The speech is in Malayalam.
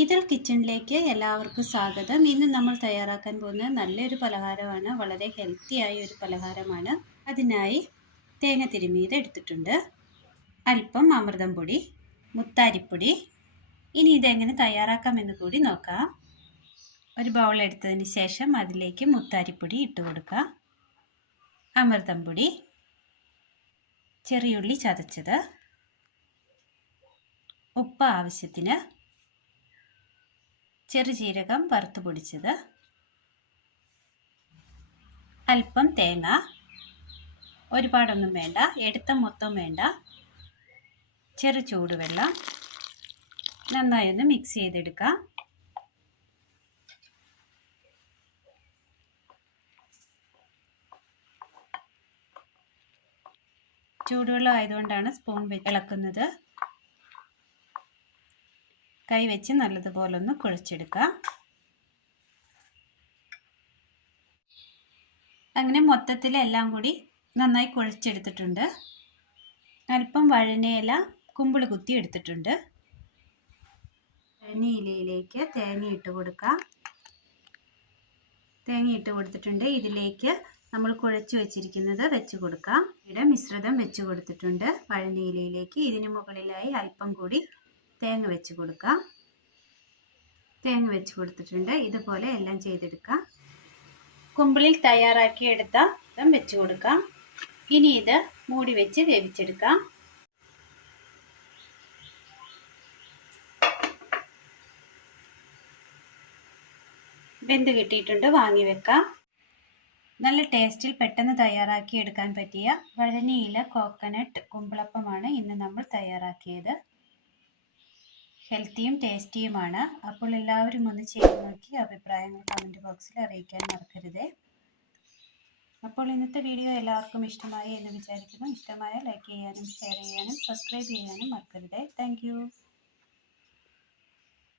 ഇതിൽ കിച്ചണിലേക്ക് എല്ലാവർക്കും സ്വാഗതം. ഇന്ന് നമ്മൾ തയ്യാറാക്കാൻ പോകുന്ന നല്ലൊരു പലഹാരമാണ്. വളരെ ഹെൽത്തി ആയ ഒരു പലഹാരമാണ്. അതിനായി തേങ്ങ തിരുമ്മിയത് എടുത്തിട്ടുണ്ട്, അല്പം അമൃതം പൊടി, മുത്താരിപ്പൊടി. ഇനി ഇതെങ്ങനെ തയ്യാറാക്കാമെന്ന് കൂടി നോക്കാം. ഒരു ബൗൾ എടുത്തതിന് ശേഷം അതിലേക്ക് മുത്താരിപ്പൊടി ഇട്ട് കൊടുക്കുക, അമൃതം പൊടി, ചെറിയുള്ളി ചതച്ചത്, ഉപ്പ് ആവശ്യത്തിന്, ചെറുജീരകം വറുത്ത് പൊടിച്ചത്, അല്പം തേങ്ങ, ഒരുപാടൊന്നും വേണ്ട, എടുത്ത മൊത്തം വേണ്ട, ചെറു ചൂടുവെള്ളം. നന്നായി ഒന്ന് മിക്സ് ചെയ്തെടുക്കാം. ചൂടുവെള്ളം ആയതുകൊണ്ടാണ് സ്പൂൺ ഇളക്കുന്നത്. കൈ വെച്ച് നല്ലതുപോലെ ഒന്ന് കുഴച്ചെടുക്കുക. അങ്ങനെ മൊത്തത്തിൽ എല്ലാം കൂടി നന്നായി കുഴച്ചെടുത്തിട്ടുണ്ട്. അല്പം വഴനയില കുമ്പിൾ കുത്തി എടുത്തിട്ടുണ്ട്. വഴനയിലയിലേക്ക് തേങ്ങ ഇട്ട് കൊടുക്കുക. തേങ്ങ ഇട്ട് കൊടുത്തിട്ടുണ്ട്. ഇതിലേക്ക് നമ്മൾ കുഴച്ച് വെച്ചിരിക്കുന്നത് വെച്ച് കൊടുക്കാം. ഇവിടെ മിശ്രിതം വെച്ച് കൊടുത്തിട്ടുണ്ട് വഴനയിലയിലേക്ക്. ഇതിന് മുകളിലായി അല്പം കൂടി തേങ്ങ വെച്ച് കൊടുക്കാം. തേങ്ങ വെച്ച് കൊടുത്തിട്ടുണ്ട്. ഇതുപോലെ എല്ലാം ചെയ്തെടുക്കാം. കുമ്പിളിൽ തയ്യാറാക്കിയെടുത്ത വെച്ച് കൊടുക്കാം. ഇനി ഇത് മൂടി വെച്ച് വേവിച്ചെടുക്കാം. വെന്ത് കിട്ടിയിട്ടുണ്ട്, വാങ്ങി വെക്കാം. നല്ല ടേസ്റ്റിൽ പെട്ടെന്ന് തയ്യാറാക്കി എടുക്കാൻ പറ്റിയ വഴനയില കോക്കനട്ട് കുമ്പിളപ്പമാണ് ഇന്ന് നമ്മൾ തയ്യാറാക്കിയത്. ഹെൽത്തിയും ടേസ്റ്റിയുമാണ്. അപ്പോൾ എല്ലാവരും ഒന്ന് ചെയ്ത് നോക്കി അഭിപ്രായങ്ങൾ കമൻറ്റ് ബോക്സിൽ അറിയിക്കാൻ മറക്കരുത്. അപ്പോൾ ഇന്നത്തെ വീഡിയോ എല്ലാവർക്കും ഇഷ്ടമായി എന്ന് വിചാരിക്കുന്നു. ഇഷ്ടമായ ലൈക്ക് ചെയ്യാനും ഷെയർ ചെയ്യാനും സബ്സ്ക്രൈബ് ചെയ്യാനും മറക്കരുത്. താങ്ക്